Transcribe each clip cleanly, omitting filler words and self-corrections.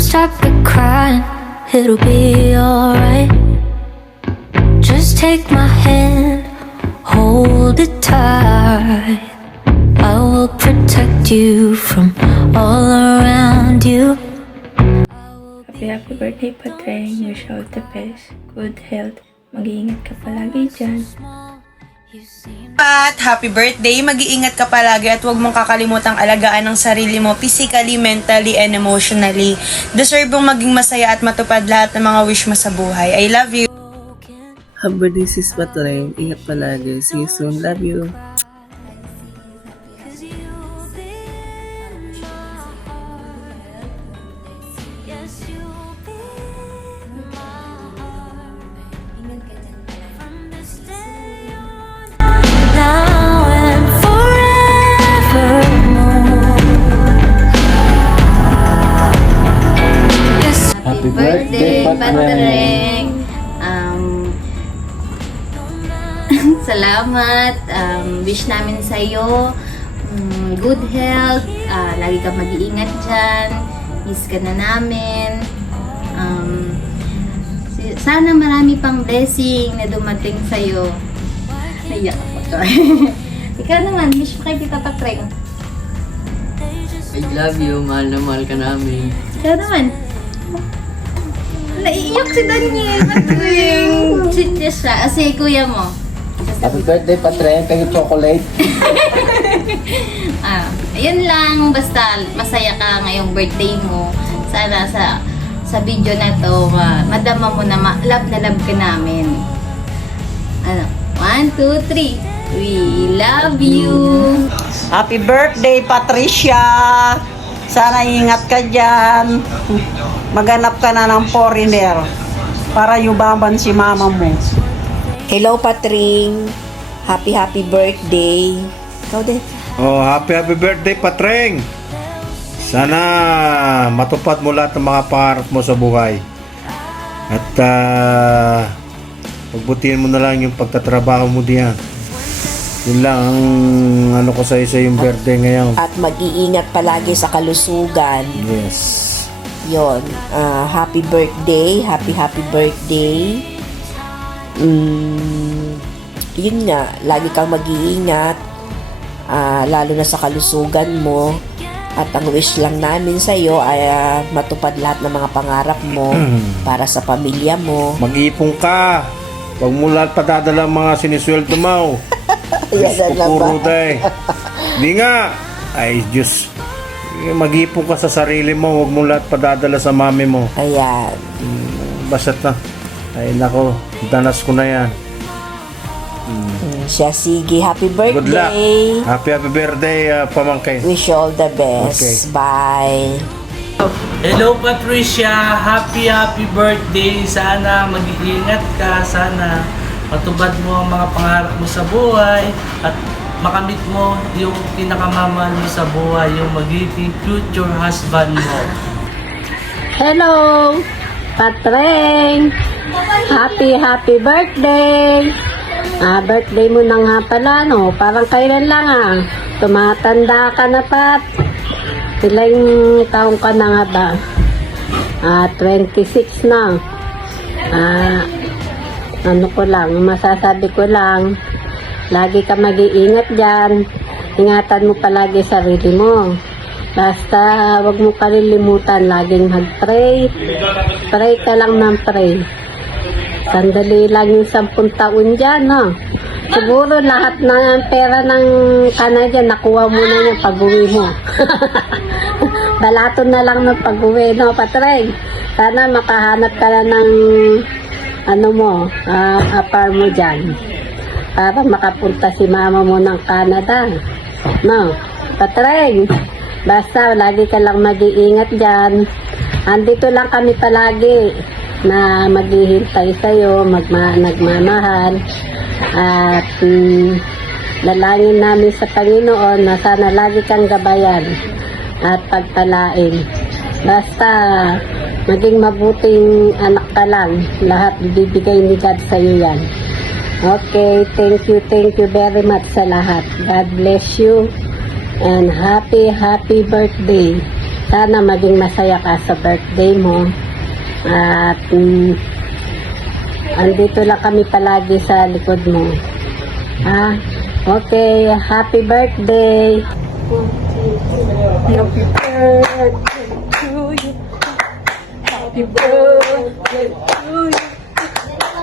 stop the crying, it'll be alright. Just take my hand, hold it tight. I will protect you from all around you. Happy birthday, Patreng. Wish all the best. Good health. Mag-iingat ka palagi dyan. Pat, happy birthday! Mag-iingat ka palagi at huwag mong kakalimutang alagaan ang sarili mo physically, mentally, and emotionally. Deserve mong maging masaya at matupad lahat ng mga wish mo sa buhay. I love you! Happy birthday, sis Patreng. Ingat palagi. See you soon. Love you. Now and forevermore. Yes, Happy birthday, Patreng! Salamat. Wish namin sa'yo good health. Lagi ka mag-iingat dyan. Miss ka na namin. Sana marami pang blessing na dumating sa'yo. Naiyak ako to. Ikaw naman, wish mo kay Tita Patreng. I love you. Mahal na mahal ka namin. Ikaw naman. Naiiyak si Daniel. Patreng. Sweet niya siya. Kasi kuya mo. Happy birthday, Patreng. Kayo chocolate. Ayun lang. Basta masaya ka ngayong birthday mo. Sana sa video na to, madama mo na love na love ka namin. 1, 2, 3. We love you. Happy birthday, Patricia! Sana ingat ka dyan. Maghanap ka na ng foreigner para yubaban si mama mo. Hello, Patring. Happy birthday. Ikaw din. Oh, happy birthday, Patreng. Sana matupad mo lahat ng mga pangarap mo sa buhay. At pagbutihin mo na lang yung pagtatrabaho mo diyan. Yun lang ang ano ko sa yung birthday ngayon. At mag-iingat palagi sa kalusugan. Yes. Yon. Happy birthday. Happy birthday. Yun nga, lagi kang mag-iingat, lalo na sa kalusugan mo. At ang wish lang namin sa iyo ay matupad lahat ng mga pangarap mo para sa pamilya mo. Mag-iipon ka. Huwag mo lahat padadala ang mga sinisweldo mo. Yan na ba? Hindi nga. Ay, Diyos. Mag-iipon ka sa sarili mo. Huwag mo lahat padadala sa mami mo. Ayan. Basta na. Ay, nako. Danas ko na yan. Siya, sige. Happy birthday. Good luck. Happy birthday, pamangkin. Wish you all the best. Okay. Bye. Hello, Patricia. Happy birthday. Sana mag-iingat ka. Sana matubad mo ang mga pangarap mo sa buhay. At makamit mo yung pinakamamahal mo sa buhay. Yung magiging future husband mo. Hello, Patreng. Happy birthday. Birthday mo na nga pala, no? Parang kailan lang, Tumatanda ka na, Pat. Ilang taong ka na nga ba? 26 na. Masasabi ko lang, lagi ka mag-iingat dyan. Ingatan mo palagi sarili mo. Basta, wag mo kalilimutan, laging mag-pray. Pray ka lang ng pray. Sandali lang yung 10 taon dyan, no? Siguro lahat ng pera ng Canada, nakuha mo na yung pag-uwi mo. Balaton na lang ng pag-uwi, no, Patreng? Sana makahanap ka na ng, apartment mo dyan. Para makapunta si mama mo ng Canada. No, Patreng? Basta, lagi ka lang mag-iingat dyan. Andito lang kami palagi na maghihintay sa'yo, nagmamahal. At dalangin namin sa Panginoon na sana lagi kang gabayan at pagpalain. Basta maging mabuting anak ka lang. Lahat bibigay ni God sa'yo yan. Okay, thank you very much sa lahat. God bless you and happy birthday sana maging masaya ka sa birthday mo. At andito lang kami palagi sa likod mo. Ha? Okay, happy birthday! Happy birthday to you. Happy birthday to you.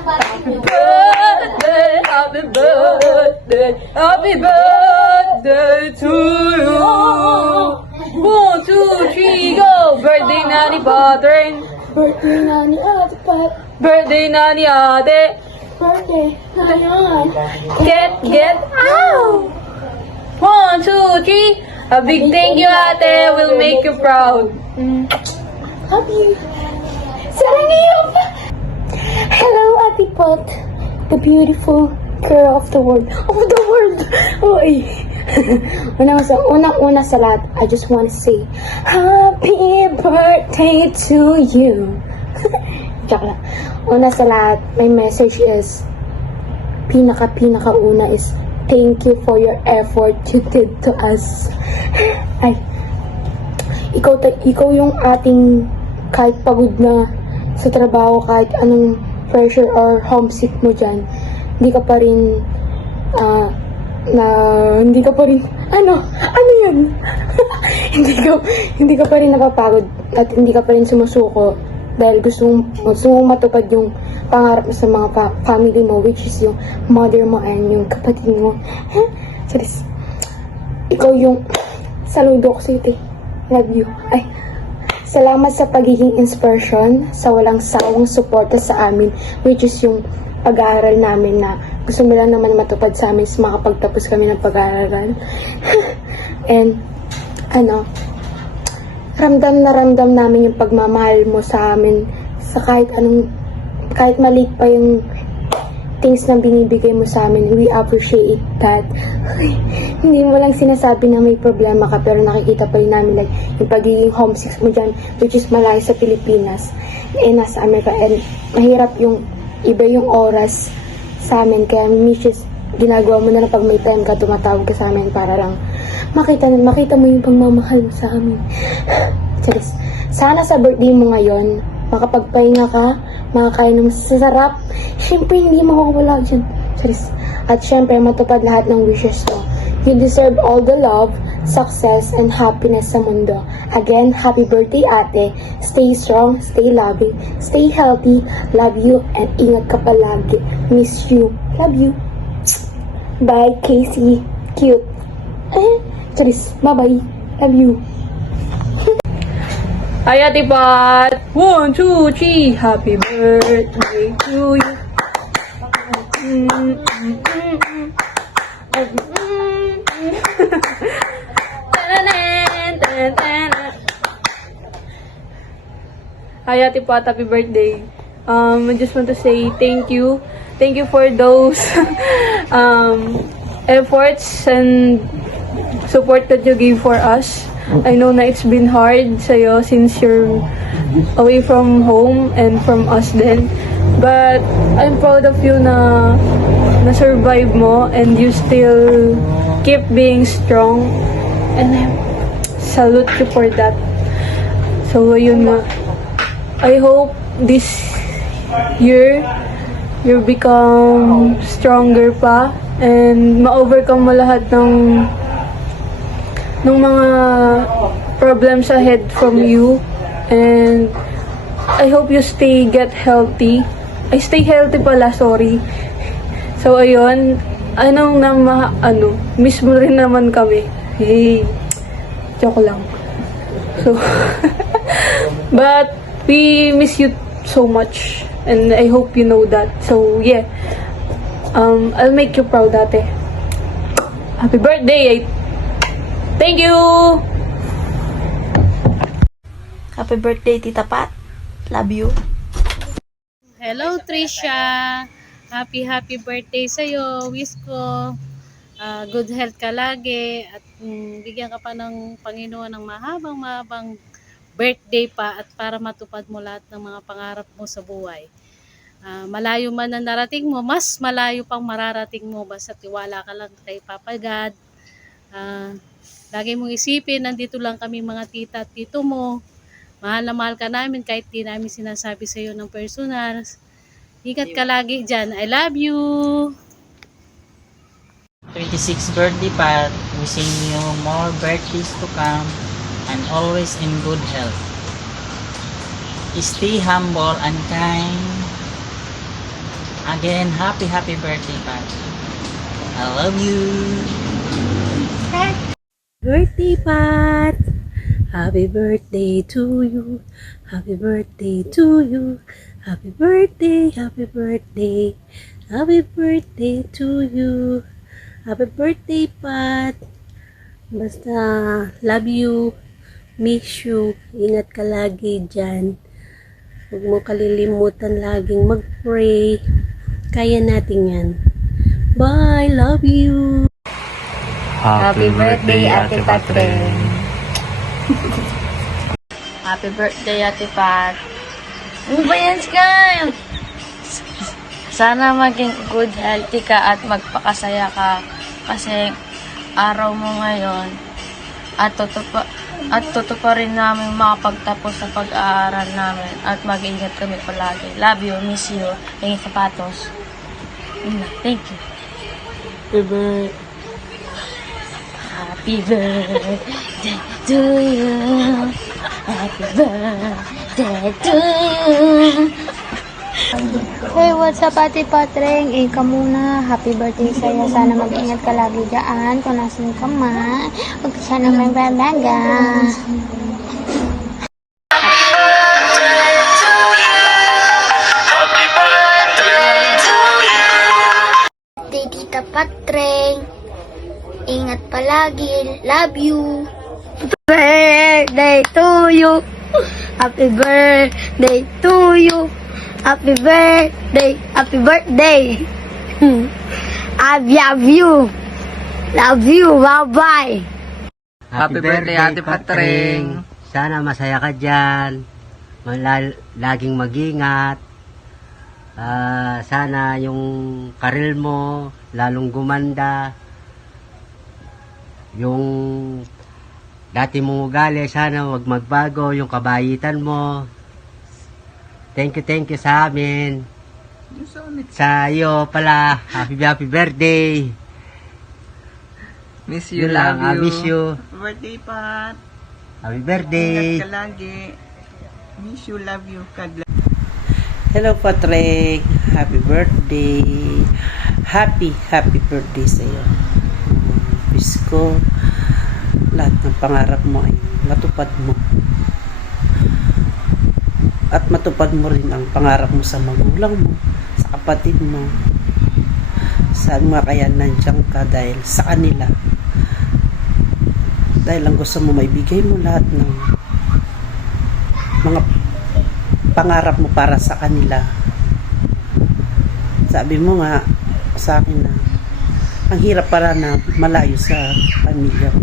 Happy birthday, happy birthday, happy birthday to you. 1, 2, 3, go! Birthday na ni Patrick. Birthday na ni Ate Pat. Birthday na ni Ate. Birthday na ni Ate. Get out! 1, 2, 3. A big thank you, Ate. We'll make you proud. Happy. Sarangiyop! Hello, Ate Pot. The beautiful girl of the world. Of the world! Oy. Unang-una sa lahat, I just want to say, happy birthday to you. Joke lang. Una sa lahat, my message is, pinaka-una is, thank you for your effort you did to us. Ay, ikaw yung ating kahit pagod na sa trabaho, kahit anong pressure or homesick mo dyan, hindi ka pa rin ano yun? hindi ka pa rin napapagod at hindi ka pa rin sumusuko dahil gusto mong matupad yung pangarap mo sa mga family mo, which is yung mother mo and yung kapatid mo. Charis. Ikaw yung saludo ko sa'yo, te. Love you. Ay, salamat sa pagiging inspiration, sa walang sawang suporta sa amin, which is yung pag-aaral namin na gusto mo lang naman matupad sa amin sa makapagtapos kami ng pag-aaral. And, ramdam namin yung pagmamahal mo sa amin sa kahit maliit pa yung things na binibigay mo sa amin. We appreciate that. Hindi mo lang sinasabi na may problema ka, pero nakikita pa rin namin like yung pagiging homesick mo dyan, which is malayo sa Pilipinas, nasa Amerika, and mahirap yung iba yung oras sa amin, kaya Mrs. ginagawa mo na lang pag may time ka, tumatawag ka sa amin para lang makita mo yung pagmamahal mo sa amin. Charis. Sana sa birthday mo ngayon, makapagpahinga ka, makakain ng masasarap. Siyempre, hindi mawawala dyan. Charis. At siyempre, matupad lahat ng wishes mo. You deserve all the love, success, and happiness sa mundo. Again, happy birthday, ate. Stay strong, stay loving, stay healthy. Love you, and ingat ka palagi. Miss you. Love you. Bye, Casey. Cute. Charis. Bye-bye. Love you. Hi, Ate Pat. 1, 2, 3. Happy birthday to you. Hi, Ate Pat. Happy birthday. I just want to say thank you. Thank you for those efforts and support that you gave for us. I know na it's been hard sa'yo since you're away from home and from us then. But I'm proud of you na na-survive mo and you still keep being strong. And I salute you for that. So, ayun nga. I hope this year you become stronger pa and ma-overcome mo lahat ng mga problems ahead from you, and I hope you get healthy. I stay healthy pala, sorry. So ayun, miss mo rin naman kami. Hey, joke lang. So but we miss you so much and I hope you know that. So yeah, I'll make you proud, ate. Happy birthday! Thank you! Happy birthday, Tita Pat. Love you. Hello, Trisha. Happy birthday sa'yo. Wish ko good health ka lagi at bigyan ka pa ng Panginoon ng mahabang birthday pa at para matupad mo lahat ng mga pangarap mo sa buhay. Malayo man ang narating mo, mas malayo pang mararating mo basta tiwala ka lang kay Papa God Lagi mong isipin, nandito lang kami mga tita at tito mo. Mahal na mahal ka namin kahit di namin sinasabi sa iyo ng personal. Ingat ka lagi dyan. I love you! 26th birthday, Pat. Wishing you more birthdays to come and always in good health. Stay humble and kind. Again, happy birthday, Pat. I love you. Birthday, Pat! Happy birthday to you. Happy birthday to you. Happy birthday, happy birthday. Happy birthday to you. Happy birthday, Pat. Basta, love you. Miss you. Ingat ka lagi dyan. Huwag mo kalilimutan laging mag-pray. Kaya natin yan. Bye! Love you! Happy birthday, Ate Patreng. Happy birthday, Ate Pat. Ano ba yan, Sky? Sana maging good, healthy ka at magpakasaya ka. Kasi araw mo ngayon at tutuparin namin makapagtapos sa pag-aaral namin at mag-ingat kami palagi. Love you, miss you. Yung sapatos. Thank you. Happy birthday to you. Happy birthday to you. Hey, what's up, Ate Patreng? Ikaw muna. Happy birthday sa'yo. Sana mag-ingat ka lagi dyan. Kung nasan ka man. Huwag ka sana magbabaga. Birthday, Tita Patreng. Ingat palagi. Love you. Birthday to you. Happy birthday to you. Happy birthday. Happy birthday. I love you. Love you. Bye-bye. Happy birthday, Ate Patreng. Sana masaya ka dyan. Laging mag-ingat. Sana yung karil mo lalong gumanda. Yung dati mong ugali, sana wag magbago. Yung kabayitan mo. Thank you sa amin. Sa iyo pala, happy birthday. Miss you, Yun lang, love you. miss you. Happy birthday, Pat. Happy birthday. Ingat ka lagi. Miss you, love you. God bless. Hello, Patreng. Happy birthday. Happy birthday sa iyo. Wish ko lahat ng pangarap mo ay matupad mo. At matupad mo rin ang pangarap mo sa magulang mo, sa kapatid mo. Saan mo kaya nandiyan ka dahil sa kanila. Dahil ang gusto mo maibigay mo lahat ng mga pangarap mo para sa kanila. Sabi mo nga sa akin na ang hirap para na malayo sa pamilya mo.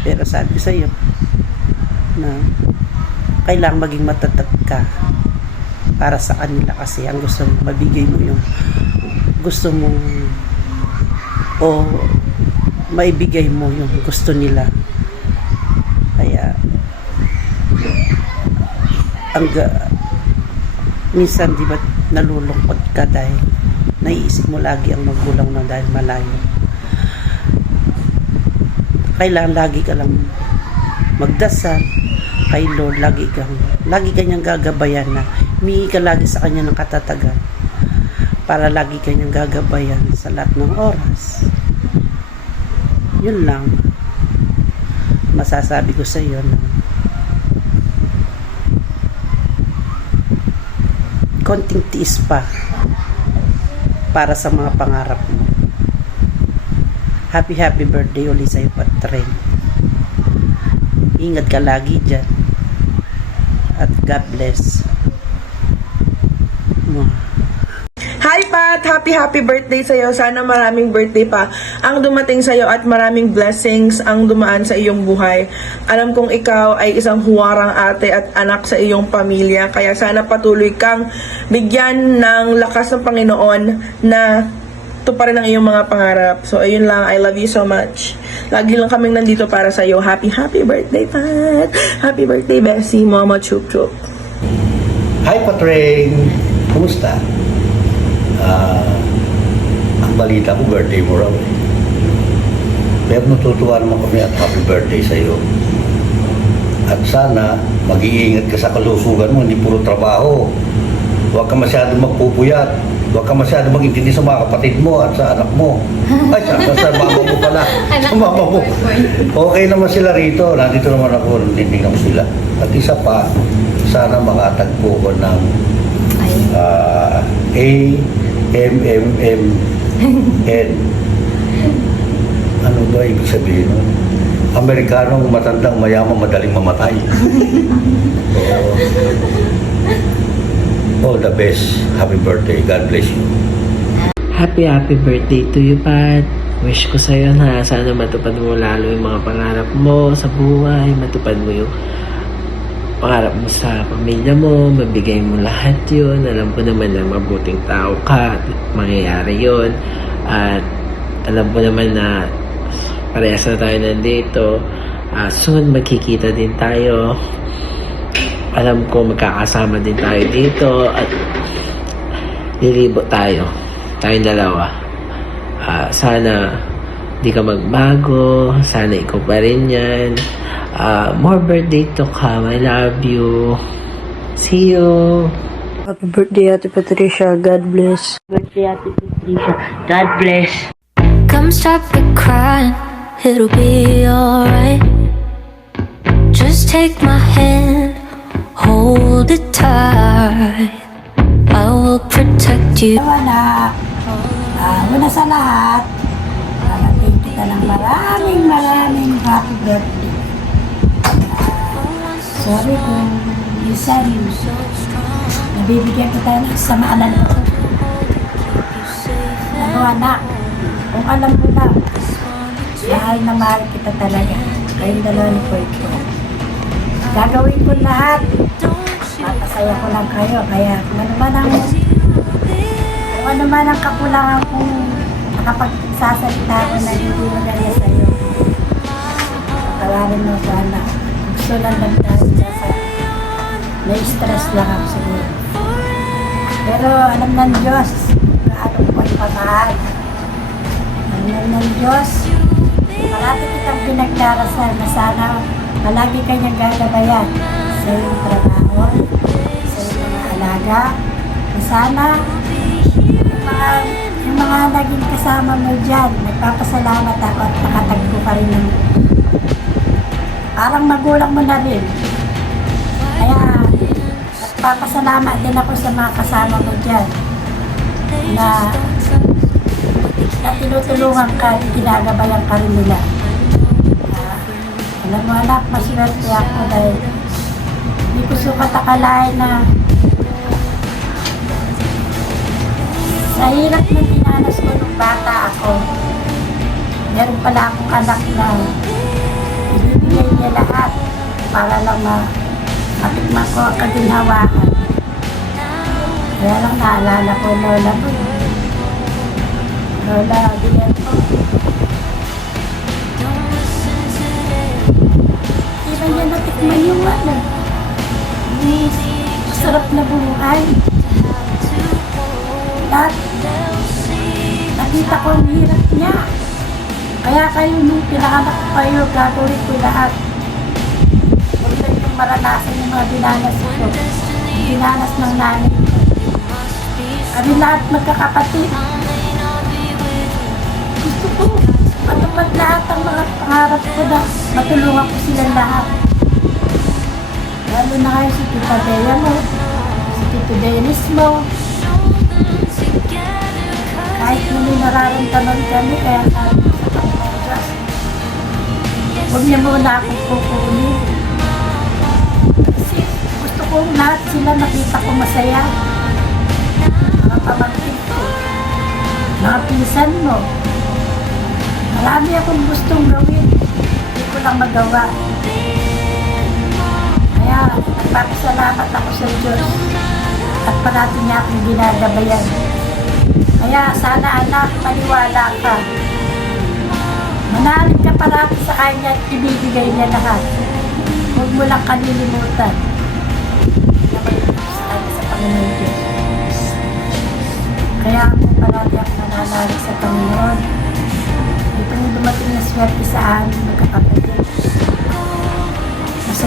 Pero sabi sa iyo na kailangang maging matatag ka para sa kanila kasi ang gusto mo mabigay mo yung gusto mo o maibigay mo yung gusto nila. Kaya minsan di ba nalulungkot ka dahil naiisip mo lagi ang magulang na dahil malayo. Kailangan lagi ka lang magdasal kay Lord, lagi kanyang gagabayan na humingi ka lagi sa kanya ng katatagan para lagi kanyang gagabayan sa lahat ng oras. Yun lang masasabi ko sa iyo na konting tiis pa para sa mga pangarap mo. Happy birthday ulit sa iyo, Patreng. Ingat ka lagi dyan. At God bless. Hi Pat! Happy birthday sa'yo. Sana maraming birthday pa ang dumating sa'yo at maraming blessings ang dumaan sa iyong buhay. Alam kong ikaw ay isang huwarang ate at anak sa iyong pamilya. Kaya sana patuloy kang bigyan ng lakas ng Panginoon na tuparin ang iyong mga pangarap. So, ayun lang. I love you so much. Lagi lang kaming nandito para sa'yo. Happy birthday, Pat! Happy birthday, Bessie, Mama Chup Chup. Hi, Patreng! Kumusta? Ang balita ko, birthday mo raw. Pero natutuwa naman kami at happy birthday sa'yo. At sana, mag-iingat ka sa kalusugan mo, hindi puro trabaho. Huwag ka masyadong magpupuyat. Huwag ka masyadong mag-intindi sa mga kapatid mo at sa anak mo. Ay, sa mama mo pala. Sa mama mo. Okay naman sila rito. Nandito naman ako, nandito ko sila. At isa pa, sana makatagpo ko ng AMMN. Ano ba ibig sabihin nun? Amerikanong matandang mayaman madaling mamatay. All the best. Happy birthday. God bless you. Happy birthday to you, Pat. Wish ko sa'yo na sana matupad mo lalo yung mga pangarap mo sa buhay, matupad mo yung pangarap mo sa pamilya mo, mabigay mo lahat yun. Alam ko naman na mabuting tao ka, mangyayari yun. At alam ko naman na parehas na tayo nandito. Soon magkikita din tayo. Alam ko magkakasama din tayo dito at lilibot tayo. Tayong dalawa. Sana di ka magbago. Sana ikaw pa rin yan. More birthday to come. I love you. See you. Happy birthday, Ate Patricia. God bless. Birthday, Ate Patricia. God bless. Come stop the crying, it'll be alright. Just take my hand, hold it tight. I will protect you. Una sa lahat, narating kita ng maraming happy birthday. Sorry kung minsan nabibigyan kita ng samaanan ko. Ano anak, kung alam mo lang, na mahal kita talaga. Kayong dalawa ni Puerto. Gagawin ko lahat. Papasaya ko lang kayo. Kaya kung ano man ang kakulangan kung nakapagsasalita ko na hindi maganda sa'yo. Patawarin mo sana. Gusto lang nagdahil sa na-stress lang ako siguro. Pero alam ng Diyos gaano ko pagpapahal. Alam ng Diyos, parati kitang pinagdarasal na sana palagi kanyang gagabayan sa iyong trabaho, sa iyong mga alaga. Na sana yung mga naging kasama mo dyan, nagpapasalamat ako at nakatagpo pa rin ng parang magulang mo na rin. Kaya nagpapasalamat din ako sa mga kasama mo dyan na tinutulungan ka, ginagabayan ka rin nila. Alam mo anak, maswerte ako dahil hindi ko sukat akalain na sa hirap ng dinanas ko nung bata ako, meron pala akong anak na ibibigay niya lahat para lang matikman ko ang kaginhawahan. Kaya lang naalala ko, Lola mo. Lola, diyan po. Di ba niya natikman yung ano? Masarap na buhay. At nakita ko ang hirap niya. Kaya kayo nung pinaanak ko kayo, gagawin ko lahat. Huwag na yung maranasan yung mga dinanas ko. Dinanas ng nanay ko. Kami lahat magkakapatid. Gusto ko matupad lahat ang mga pangarap ko na matulungan ko silang lahat. Lalo na kayo si Tita Bea mo, si Tito Dennis mo. Kahit hindi nararamdaman kami, kaya sabi ko sa Panginoon Diyos, huwag niya muna akong kukunin. Kasi gusto kong lahat sila nakita ko masaya. Mga pamangkin ko, mga pinsan mo. Marami akong gustong gawin, hindi ko lang magawa. Kaya nagpapasalamat ako sa Diyos at parati niya akong ginagabayan. Kaya sana anak, maniwala ka. Manalig ka parati sa kanya at ibibigay niya lahat. Huwag mo lang kalilimutan na mag-ibig sa kanya sa Panginoon Diyos. Kaya ako parati ako nananalig sa Panginoon. Itong dumating na swerte sa amin magkakapatid.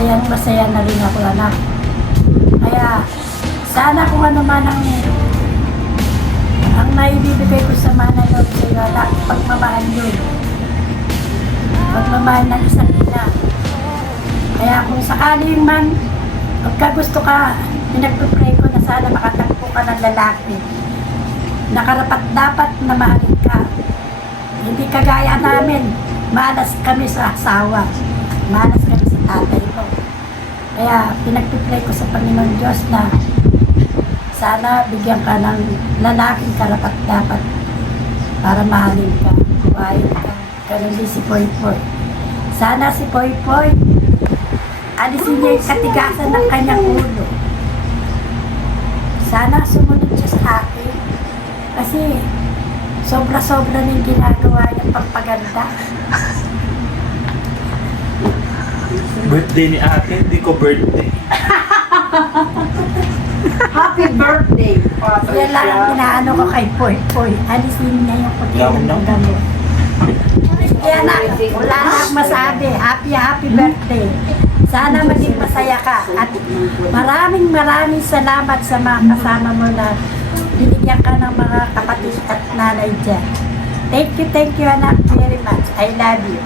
Masaya na rin ako, anak. Kaya sana kung ano man ang naibibigay ko sa mana loob sa iyo, anak, pagmamahal yun. Pagmamahal ng isang ina. Kaya kung sakaling man, pagka gusto ka, pinagpipray ko na sana makatagpo ka ng lalaki. Nakarapat dapat na mahalin ka. Hindi kagaya namin, malas kami sa asawa. Malas kami sa tatay ko. Kaya pinagpipray ko sa Panginoon Diyos na sana bigyan ka ng lalaking karapat dapat para mahalin ka, buhayin ka. Ganun din si Poy Poy. Sana si Poy Poy, alisin niya yung katigasan ng kanyang ulo. Sana sumunod siya sa akin. Kasi sobra-sobra ng ginagawa niyang pagpaganda. Birthday ni ate, hindi ko birthday. Happy birthday, Patricia! Yan lang ang inaano ko kay Poy Poy. Alisin niya yung puti ng gamot. Kaya na, wala na akong masabi. Happy birthday. Sana maging masaya ka. At maraming salamat sa mga kasama mo na binigyan ka ng mga kapatid at nanay dyan. Thank you anak very much. I love you.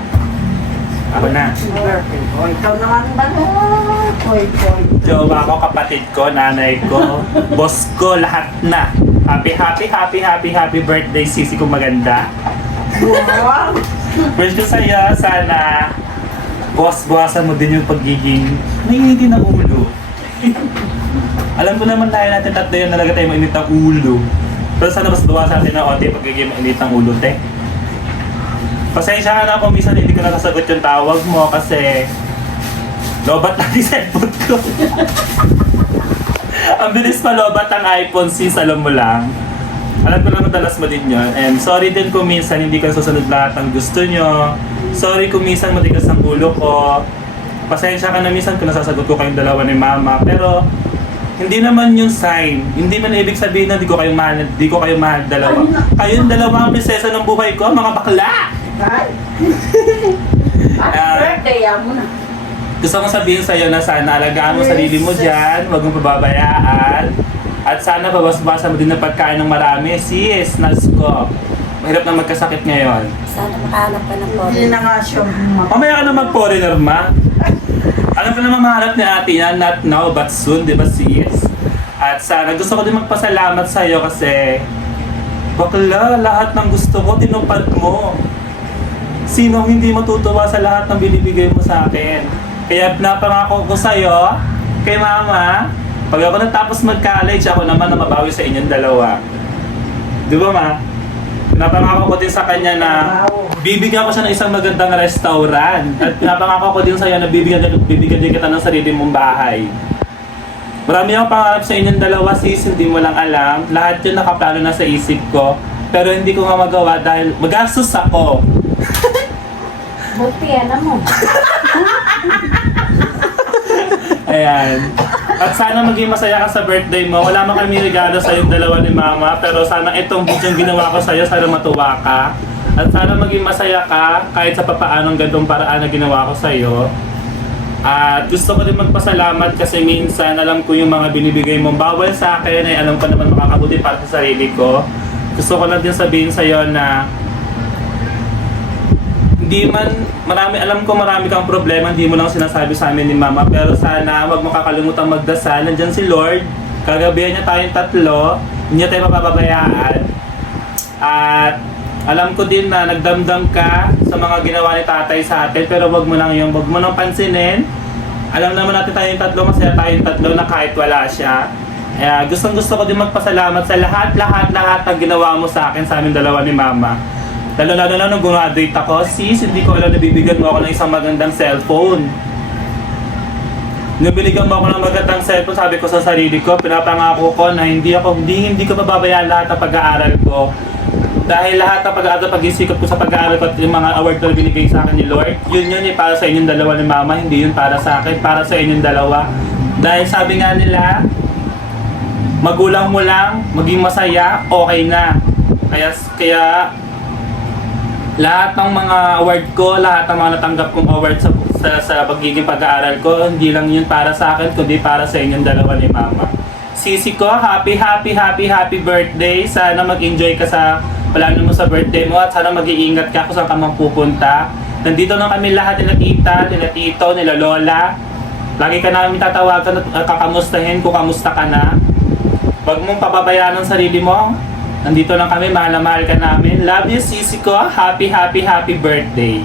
Ako na. Ikaw naman ba? Poy. Jowa ko, kapatid ko, nanay ko, boss ko, lahat na. Happy birthday, sisi ko maganda. Wow! Wish ko sa'yo, sana bawasan mo din yung pagiging nanginiti ng ulo. Alam ko naman tayo natin tatlo yun talaga tayo mainit ang ulo. Pero sana mas bawasan natin ng onti pagiging mainit ang ulo, te. Pasensya ka na kung minsan hindi ko nakasagot yung tawag mo kasi lobat lang yung cellphone ko. Ang bilis pa lobat ang iPhone 6, alam mo lang. Alam ko lang madalas mo din yun. And sorry din kung minsan hindi ka susunod lahat ng gusto nyo. Sorry kung minsan matigas ang ulo ko. Pasensya ka na minsan kung nasasagot ko kayong dalawa ni Mama. Pero hindi naman yung sign. Hindi man ibig sabihin na di ko kayo mahal dalawa. Kayong dalawa ang prinsesa ng buhay ko, mga bakla! Birthday mo na. Gusto kong sabihin sa'yo na sana alagaan mo sarili mo dyan, huwag mong pababayaan. At sana babas-basan mo din ng pagkain ng marami. Sis, nas ko. Mahirap na magkasakit ngayon. Sana makahanap ka ng foreigner. Hindi na nga siya. Mamaya ka na mag-foreigner, ma. Alam ko naman mahanap ni ate yan, not now but soon, di ba sis? At sana gusto ko din magpasalamat sa'yo kasi bakla, lahat ng gusto ko, tinupad mo. Sino hindi matutuwa sa lahat ng binibigay mo sa akin? Kaya napangako ko sa'yo, kay Mama, pag ako natapos mag-college, ako naman na mabawi sa inyong dalawa. Di ba, Ma? Pinapangako ko din sa kanya na bibigyan ko siya ng isang magandang restaurant. At pinapangako ko din sa'yo na bibigyan din kita ng sarili mong bahay. Marami akong pangarap sa inyong dalawa, sis, hindi mo lang alam. Lahat yun nakaplano na sa isip ko. Pero hindi ko nga magawa dahil magastos ako. Buti yan mo. Ayan. At sana maging masaya ka sa birthday mo. Wala man kami regalo sa yung dalawa ni Mama. Pero sana itong video ginawa ko sa'yo, sana matuwa ka. At sana maging masaya ka kahit sa papaanong gantong paraan na ginawa ko sa'yo. At gusto ko din magpasalamat kasi minsan alam ko yung mga binibigay mong bawal sa akin ay alam ko naman makakabuti para sa sarili ko. Gusto ko lang din sabihin sa'yo na hindi man, alam ko marami kang problema, hindi mo lang sinasabi sa amin ni Mama, pero sana wag mo kakalimutang magdasal. Nandiyan si Lord, kagabihan niya tayong tatlo, hindi niya tayo mapapabayaan. At alam ko din na nagdamdam ka sa mga ginawa ni tatay sa atin, pero wag mo nang pansinin. Alam naman natin tayong tatlo, masaya tayong tatlo na kahit wala siya. Gusto ko din magpasalamat sa lahat ng ginawa mo sa akin, sa amin dalawa ni Mama. Lalo na nung graduate ako, sis, hindi ko alam na bibigyan mo ako ng isang magandang cellphone. Nung binigyan mo ako ng magandang cellphone, sabi ko sa sarili ko, pinapangako ko na hindi ko pababayaan lahat ng pag-aaral ko. Dahil lahat ng pag-aaral, pag-isikot ko sa pag-aaral ko at yung mga award na binigay sa akin ni Lord, yun para sa inyong dalawa ni Mama, hindi yun para sa akin, para sa inyong dalawa. Dahil sabi nga nila, magulang mo lang, maging masaya, okay na. Kaya lahat ng mga award ko, lahat ng mga natanggap kong award sa pagiging pag-aaral ko, hindi lang yun para sa akin, kundi para sa inyong dalawa ni Mama. Sisi ko, happy birthday. Sana mag-enjoy ka sa plano mo sa birthday mo at sana mag-iingat ka kung saan ka man pupunta. Nandito na kami lahat, nila tita, nila tito, nila lola. Lagi ka namin tatawagan at kakamustahin kung kamusta ka na. Huwag mong pababayaan ang sarili mo. Nandito lang kami, mahal na mahal ka namin. Love you, sisi ko. Happy birthday.